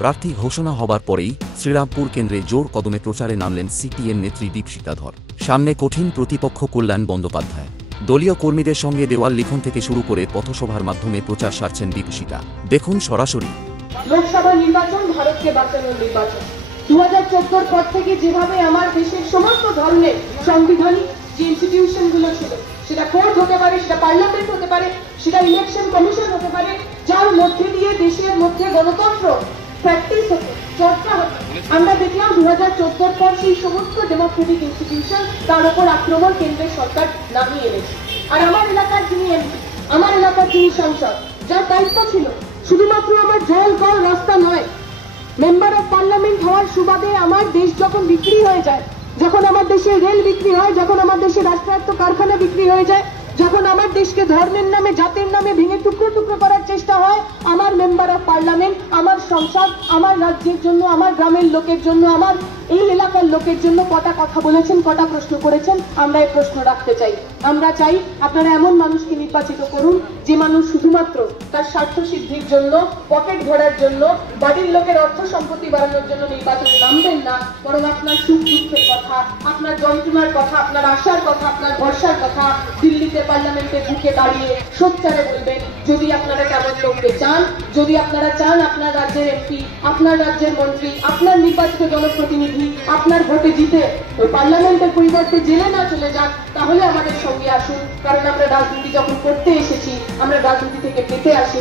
প্রার্থী ঘোষণা হবার পরেই শ্রীরামপুর কেন্দ্রে জোর কদমে প্রচারে নামলেন সিপিএম নেত্রী দীপশিখা ধর। সামনে কঠিন প্রতিপক্ষ কল্যাণ বন্দ্যোপাধ্যায়। দলীয় কর্মীদের সঙ্গে দেওয়াল লিখন থেকে শুরু করে পথসভার মাধ্যমে প্রচার সারছেন দীপশিখা। দেখুন সরাসরি। লোকসভা নির্বাচন ভারতকে বাঁচানোর নির্বাচন। 2014 পর থেকে যেভাবে আমার দেশের সমস্ত ধরনের সাংবিধানিক যে ইনস্টিটিউশন গুলো ছিল, সেটা কোর্ট হতে পারে, সেটা পার্লামেন্ট হতে পারে, সেটা ইলেকশন কমিশন হতে পারে, যার মধ্যে দিয়ে দেশের মধ্যে গণতন্ত্র প্র্যাকটিস হতো, চর্চা হতো, আমরা দেখলাম 2014 পর সেই সমস্ত ডেমোক্রেটিক ইনস্টিটিউশন তার উপর আক্রমণ কেন্দ্রের সরকার নামিয়ে এনেছে। আর আমার এলাকার যিনি এমপি, আমার এলাকার যিনি সাংসদ, যার দায়িত্ব ছিল শুধুমাত্র আমার জল কল রাস্তা নয়, মেম্বার অফ পার্লামেন্ট হওয়ার সুবাদে আমার দেশ যখন বিক্রি হয়ে যায়, যখন আমার দেশে রেল বিক্রি হয়, যখন আমার দেশে রাষ্ট্রায়ত্ত কারখানা বিক্রি হয়ে যায়, যখন আমার দেশকে ধর্মের নামে জাতের নামে ভেঙে টুকরো টুকরো করার চেষ্টা হয়, আমার মেম্বার অফ পার্লামেন্ট, আমার সংসদ আমার রাজ্যের জন্য, আমার গ্রামের লোকের জন্য, আমার এই এলাকার লোকের জন্য কটা কথা বলেছেন, কটা প্রশ্ন করেছেন। আমরা এই প্রশ্ন রাখতে চাই। আমরা চাই আপনারা এমন মানুষকে নির্বাচিত করুন যে মানুষ শুধুমাত্র তার স্বার্থ সিদ্ধির জন্য, পকেট ভরার জন্য, বাড়ির লোকের অর্থ সম্পত্তি বাড়ানোর জন্য নির্বাচনে নামবেন না, বরং আপনার সুখ দুঃখের কথা, আপনার যন্ত্রণার কথা, আপনার আশার কথা, আপনার ভরসার কথা দিল্লিতে পার্লামেন্টে ঢুকে দাঁড়িয়ে সোচ্চারে বলবেন। যদি আপনারা কেমন লোককে চান, যদি আপনারা চান আপনার রাজ্যের এমপি, আপনার রাজ্যের মন্ত্রী, আপনার নির্বাচিত জনপ্রতিনিধি আপনার ভোটে জিতে ওই পার্লামেন্টের পরিবর্তে জেলে না চলে যান, তাহলে আমাদের সঙ্গে আসুন। কারণ আমরা রাজনীতি যখন করতে এসেছি, আমরা রাজনীতি থেকে পেতে আসি।